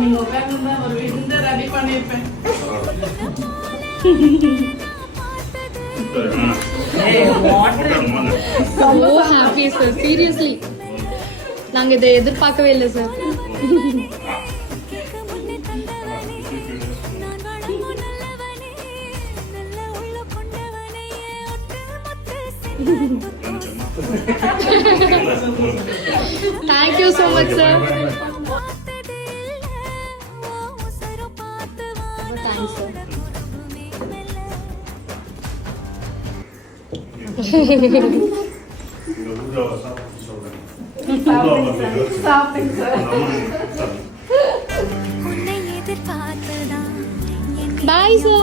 நீங்க உட்கார்ந்து ஒரு வீட்டு ரெடி பண்ணிருப்பேன். So happy sir, seriously. நாங்க இதை எதிர்பார்க்கவே இல்லை sir. Thank you so much sir. Thanks sir. சாப்பிடுங்க சார். Bye sir.